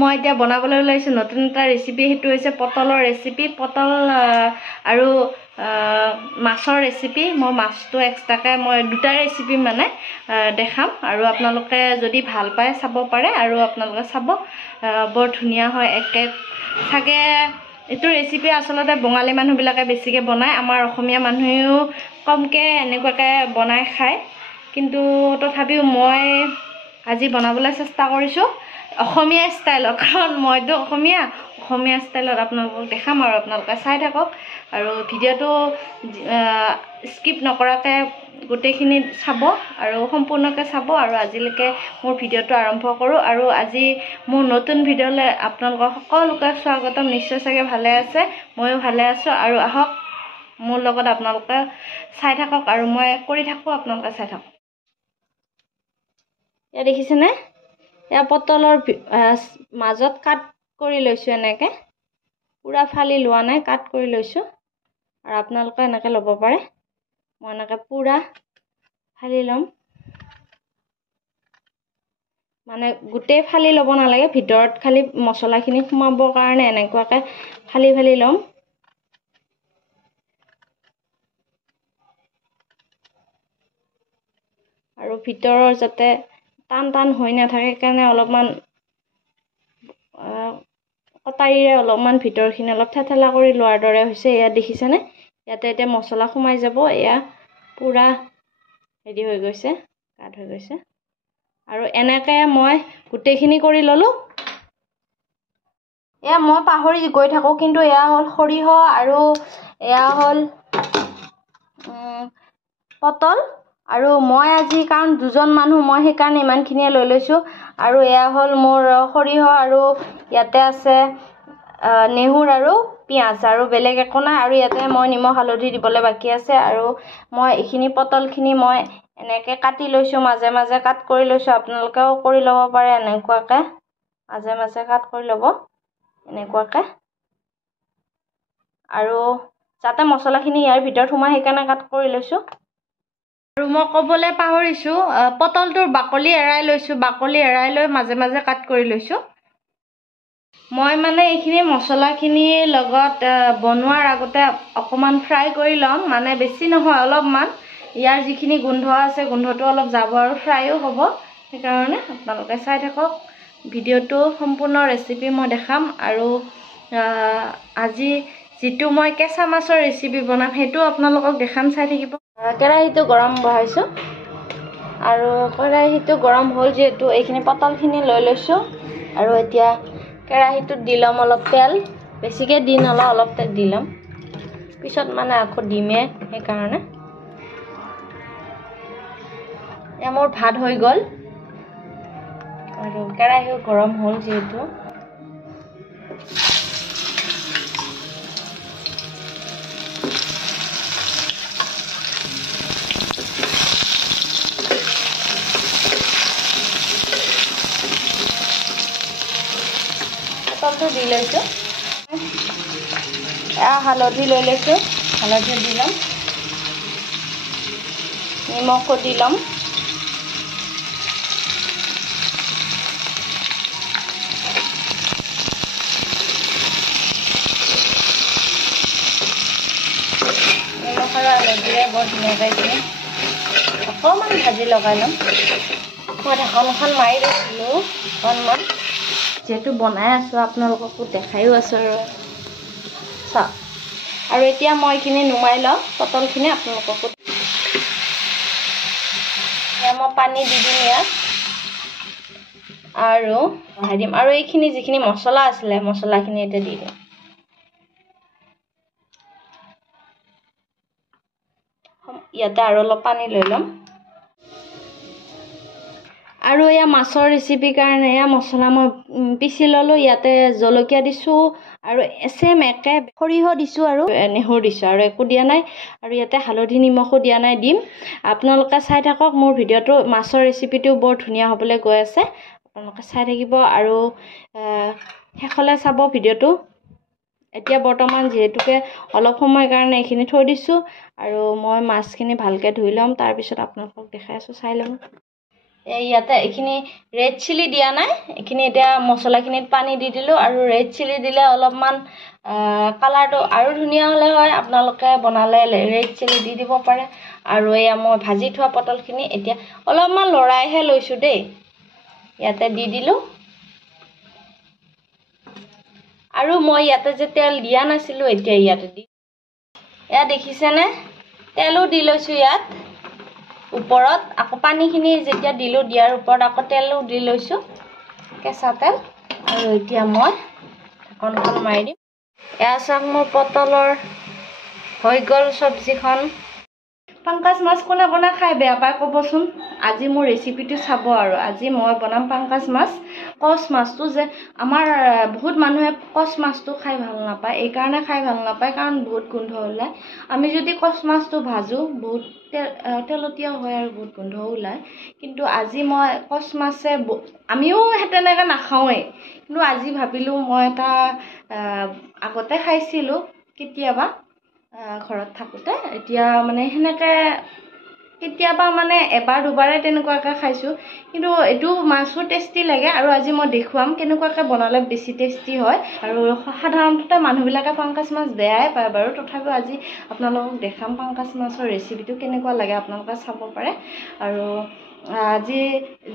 মই এতিয়া বনাবলৈ ওলাইছোঁ নতুন এটা ৰেচিপি, সেইটো হৈছে পটলৰ ৰেচিপি। পটল আৰু মাছৰ ৰেচিপি। মই মাছটো এক্সট্ৰাকৈ মই দুটা ৰেচিপি মানে দেখাম, আৰু আপোনালোকে যদি ভাল পায় চাব পাৰে, আৰু আপোনালোকে চাব বৰ ধুনীয়া হয়। চাগে এইটো ৰেচিপি আচলতে বঙালী মানুহবিলাকে বেছিকৈ বনায়, আমাৰ অসমীয়া মানুহেও কমকৈ এনেকুৱাকৈ বনাই খায়, কিন্তু তথাপিও মই আজি বনাবলৈ চেষ্টা কৰিছোঁ অসমীয়া ষ্টাইলত, কাৰণ মইতো অসমীয়া ষ্টাইলত আপোনালোকক দেখাম, আৰু আপোনালোকে চাই থাকক আৰু ভিডিঅ'টো স্কিপ নকৰাকৈ গোটেইখিনি চাব আৰু সম্পূৰ্ণকৈ চাব। আৰু আজিলৈকে মোৰ ভিডিঅ'টো আৰম্ভ কৰোঁ, আৰু আজি মোৰ নতুন ভিডিঅ'লৈ আপোনালোকক সকলোকে স্বাগতম। নিশ্চয় চাগে ভালে আছে, ময়ো ভালে আছোঁ, আৰু আহক মোৰ লগত আপোনালোকে চাই থাকক, আৰু মই কৰি থাকোঁ, আপোনালোকে চাই থাকক। এয়া দেখিছেনে, এয়া পটলৰ মাজত কাট কৰি লৈছোঁ, এনেকৈ পূৰা ফালি লোৱা নাই, কাট কৰি লৈছোঁ, আৰু আপোনালোকে এনেকৈ ল'ব পাৰে। মই এনেকৈ পূৰা ফালি ল'ম, মানে গোটেই ফালি ল'ব নালাগে, ভিতৰত খালি মছলাখিনি সোমাবৰ কাৰণে এনেকুৱাকৈ ফালি ফালি ল'ম। আৰু ভিতৰৰ যাতে টান হৈ নাথাকে, সেইকাৰণে অলপমান কটাৰীৰে অলপমান ভিতৰখিনি অলপ থেতেলা কৰি লোৱাৰ দৰে হৈছে। এয়া দেখিছেনে, ইয়াতে এতিয়া মছলা সোমাই যাব, এয়া পূৰা হেৰি হৈ গৈছে, কাট হৈ গৈছে। আৰু এনেকৈ মই গোটেইখিনি কৰি ল'লোঁ। এয়া মই পাহৰি গৈ থাকোঁ, কিন্তু এয়া হ'ল সৰিয়হ, আৰু এয়া হ'ল পটল, আৰু মই আজি কাৰণ দুজন মানুহ, মই সেইকাৰণে ইমানখিনিয়ে লৈ লৈছোঁ। আৰু এয়া হ'ল মোৰ সৰিয়হ, আৰু ইয়াতে আছে নেহুৰ আৰু পিঁয়াজ, আৰু বেলেগ একো নাই। আৰু ইয়াতে মই নিমখ হালধি দিবলৈ বাকী আছে। আৰু মই এইখিনি পটলখিনি মই এনেকৈ কাটি লৈছোঁ, মাজে মাজে কাট কৰি লৈছোঁ। আপোনালোকেও কৰি ল'ব পাৰে এনেকুৱাকৈ, মাজে মাজে কাট কৰি ল'ব এনেকুৱাকৈ, আৰু যাতে মছলাখিনি ইয়াৰ ভিতৰত সোমাই সেইকাৰণে কাট কৰি লৈছোঁ। আৰু মই ক'বলৈ পাহৰিছোঁ, পটলটোৰ বাকলি এৰাই লৈছোঁ, বাকলি এৰাই লৈ মাজে মাজে কাট কৰি লৈছোঁ। মই মানে এইখিনি মছলাখিনিৰ লগত বনোৱাৰ আগতে অকণমান ফ্ৰাই কৰি ল'ম, মানে বেছি নহয় অলপমান, ইয়াৰ যিখিনি গোন্ধ আছে গোন্ধটো অলপ যাব, আৰু ফ্ৰাইও হ'ব। সেইকাৰণে আপোনালোকে চাই থাকক ভিডিঅ'টো, সম্পূৰ্ণ ৰেচিপি মই দেখাম। আৰু আজি যিটো মই কেঁচা মাছৰ ৰেচিপি বনাম সেইটো আপোনালোকক দেখাম, চাই থাকিব। কেৰাহীটো গৰম বহাইছোঁ, আৰু কেৰাহীটো গৰম হ'ল যিহেতু এইখিনি পটলখিনি লৈ লৈছোঁ, আৰু এতিয়া কেৰাহীটোত দি ল'ম অলপ তেল, বেছিকৈ দি নলওঁ, অলপ তেল দি ল'ম, পিছত মানে আকৌ দিমে, সেইকাৰণে। এয়া মোৰ ভাত হৈ গ'ল, আৰু কেৰাহীও গৰম হ'ল যিহেতু। পটলটো দি লৈছোঁ, হালধি লৈ লৈছোঁ, হালধি দি ল'ম, নিমখো দি ল'ম, নিমখ আৰু হালধিৰে বৰ ধুনীয়াকৈ এইখিনি অকণমান ভাজি লগাই ল'ম। মই ঢাকনখন মাৰি দিছিলোঁ অকণমান, যিহেতু বনাই আছোঁ আপোনালোককো দেখায়ো আছোঁ, আৰু চাওক। আৰু এতিয়া মই এইখিনি নুমাই লওঁ, পটলখিনি আপোনালোককো মই পানী দি দিম ইয়াত, আৰু বঢ়াই দিম। আৰু এইখিনি যিখিনি মছলা আছিলে মছলাখিনি এতিয়া দি দিম। ইয়াতে আৰু অলপ পানী লৈ ল'ম। আৰু এয়া মাছৰ ৰেচিপিৰ কাৰণে এয়া মছলা মই পিচি ল'লোঁ। ইয়াতে জলকীয়া দিছোঁ, আৰু ছেম একে সৰিয়হ দিছোঁ, আৰু নেহুৰ দিছোঁ, আৰু একো দিয়া নাই। আৰু ইয়াতে হালধি নিমখো দিয়া নাই, দিম। আপোনালোকে চাই থাকক মোৰ ভিডিঅ'টো, মাছৰ ৰেচিপিটো বৰ ধুনীয়া হ'বলৈ গৈ আছে, আপোনালোকে চাই থাকিব, আৰু শেষলৈ চাব ভিডিঅ'টো। এতিয়া বৰ্তমান যিহেতুকে অলপ সময়ৰ কাৰণে এইখিনি থৈ দিছোঁ, আৰু মই মাছখিনি ভালকৈ ধুই ল'ম, তাৰপিছত আপোনালোকক দেখাই আছোঁ, চাই ল'ম। ইয়াতে এইখিনি ৰেড চিলি দিয়া নাই এইখিনি এতিয়া মছলাখিনিত পানী দি দিলোঁ আৰু ৰেড চিলি দিলে অলপমান কালাৰটো আৰু ধুনীয়া হ'লে হয় আপোনালোকে বনালে ৰেড চিলি দি দিব পাৰে আৰু এয়া মই ভাজি থোৱা পটলখিনি এতিয়া অলপমান লৰাইহে লৈছোঁ দেই ইয়াতে দি দিলোঁ আৰু মই ইয়াতে যে তেল দিয়া নাছিলোঁ এতিয়া ইয়াতে দি এয়া দেখিছেনে তেলো দি লৈছোঁ ইয়াত ওপৰত আকৌ পানীখিনি যেতিয়া দিলোঁ দিয়াৰ ওপৰত আকৌ তেলো দি লৈছোঁ কেঁচা তেল আৰু এতিয়া মই ঢাকনখন মাৰি দিম এয়া চাওক মোৰ পটলৰ হৈ গ'ল চব্জিখন পাংকাজ মাছ কোনে কোনে খাই বেয়া পায় ক'বচোন আজি মোৰ ৰেচিপিটো চাব আৰু আজি মই বনাম পাংকাজ মাছ কচ মাছটো যে আমাৰ বহুত মানুহে কচ মাছটো খাই ভাল নাপায় এইকাৰণে খাই ভাল নাপায় কাৰণ বহুত গোন্ধ ওলায় আমি যদি কচ মাছটো ভাজোঁ বহুত তেলতীয়া হয় আৰু বহুত গোন্ধ ওলায় কিন্তু আজি মই কচ মাছে আমিও তেনেকৈ নাখাওঁৱেই কিন্তু আজি ভাবিলোঁ মই এটা আগতে খাইছিলোঁ কেতিয়াবা ঘৰত থাকোঁতে এতিয়া মানে সেনেকৈ কেতিয়াবা মানে এবাৰ দুবাৰে তেনেকুৱাকৈ খাইছোঁ কিন্তু এইটো মাছো টেষ্টি লাগে আৰু আজি মই দেখুৱাম কেনেকুৱাকৈ বনালে বেছি টেষ্টি হয় আৰু সাধাৰণতে মানুহবিলাকে পাংকাজ মাছ বেয়াই পায় বাৰু তথাপিও আজি আপোনালোকক দেখাম পাংকাজ মাছৰ ৰেচিপিটো কেনেকুৱা লাগে আপোনালোকে চাব পাৰে আৰু আজি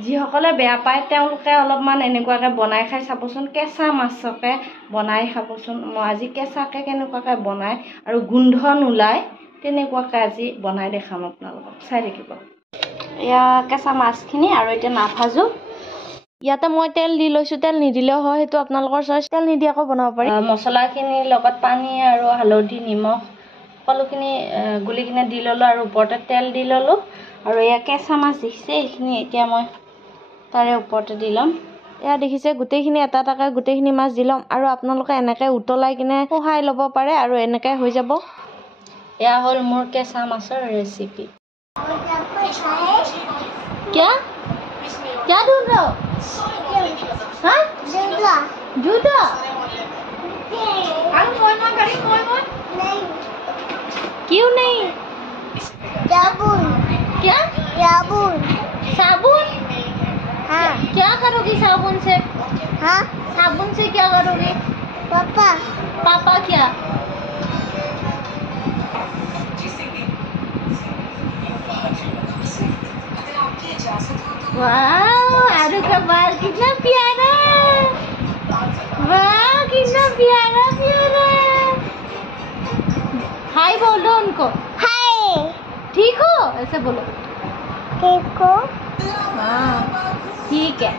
যিসকলে বেয়া পায় তেওঁলোকে অলপমান এনেকুৱাকৈ বনাই খাই চাবচোন কেঁচা মাছকে বনাই খাবচোন মই আজি কেঁচাকৈ কেনেকুৱাকৈ বনাই আৰু গোন্ধ নোলায় তেনেকুৱাকৈ আজি বনাই দেখাম আপোনালোকক চাই থাকিব এয়া কেঁচা মাছখিনি আৰু এতিয়া নাভাজোঁ ইয়াতে মই তেল দি লৈছোঁ তেল নিদিলেও হয় সেইটো আপোনালোকৰ চইচ তেল নিদিয়াকৈ বনাব পাৰি মছলাখিনিৰ লগত পানী আৰু হালধি নিমখ সকলোখিনি গুলি কিনে দি ল'লোঁ আৰু ওপৰতে তেল দি ল'লোঁ আৰু এয়া কেঁচা মাছ দেখিছে এইখিনি এতিয়া মই তাৰে ওপৰতে দি ল'ম এয়া দেখিছে গোটেইখিনি এটা এটাকৈ গোটেইখিনি মাছ দি ল'ম আৰু আপোনালোকে এনেকৈ উতলাই কিনে খহাই ল'ব পাৰে আৰু এনেকৈ হৈ যাব এয়া হ'ল মোৰ কেঁচা মাছৰ ৰেচিপি क्या क्या ढूंढ रहे हो हाँ जूता क्यों नहीं साबुन क्या साबुन साबुन हाँ क्या करोगी साबुन से हाँ साबुन से क्या करोगी पापा पापा क्या वाह आरू का बाल कितना प्यारा वाह कितना प्यारा प्यारा हाय बोलो उनको हाय ठीक हो ऐसे बोलो ठीक हो हाँ ठीक है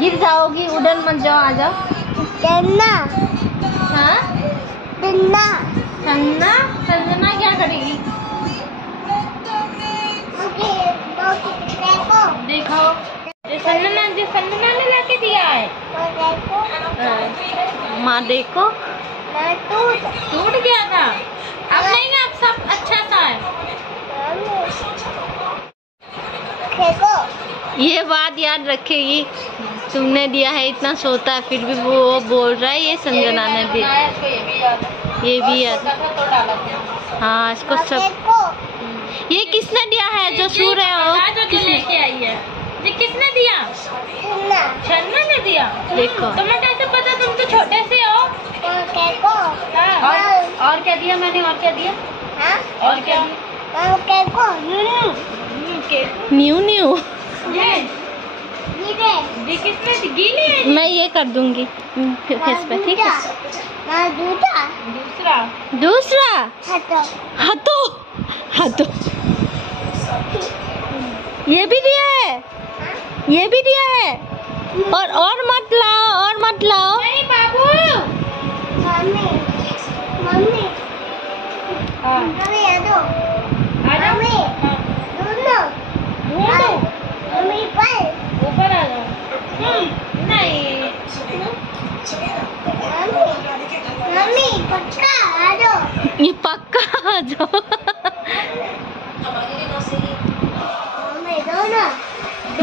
गिर जाओगी उड़न मत जाओ आ जाओ संजना हाँ संजना संजना संजना क्या करेगी देखो जो संजना ने लाके दिया है माँ देखो टूट गया था अब नहीं ना अब सब अच्छा सा है ये बात याद रखेगी तुमने दिया है इतना सोता है फिर भी वो बोल रहा है ये संजना ने दिया ये भी याद हाँ इसको सब ये किसने दिया है जो सो रहे हो जो लेके आई है ये किसने दिया छन्ना ने दिया देखो तुम्हें कैसे पता तुम तो छोटे से हो और क्या दिया मैंने और क्या दिया और क्या न्यू न्यू ये किसने गीली है मैं ये कर दूंगी फेस पे ठीक है दूसरा दूसरा हाथों हाथों ये भी दिया है ये भी दिया है और मत लाओ नहीं बाबू मम्मी मम्मी हाँ मम्मी आ जाओ मम्मी ढूंढो मम्मी ऊपर आ जाओ नहीं मम्मी पक्का आ जाओ ये पक्का आ जाओ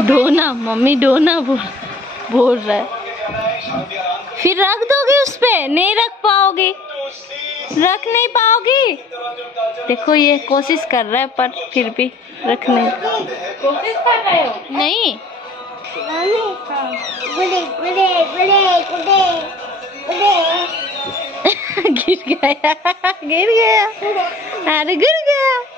डोना मम्मी डोना बोल रहा है फिर रख दोगे उस पे नहीं रख पाओगे रख नहीं पाओगी। देखो ये कोशिश कर रहा है पर फिर भी रख नहीं। कोशिश कर रहे हो? नहीं गिर गया गिर गया, अरे गिर गया।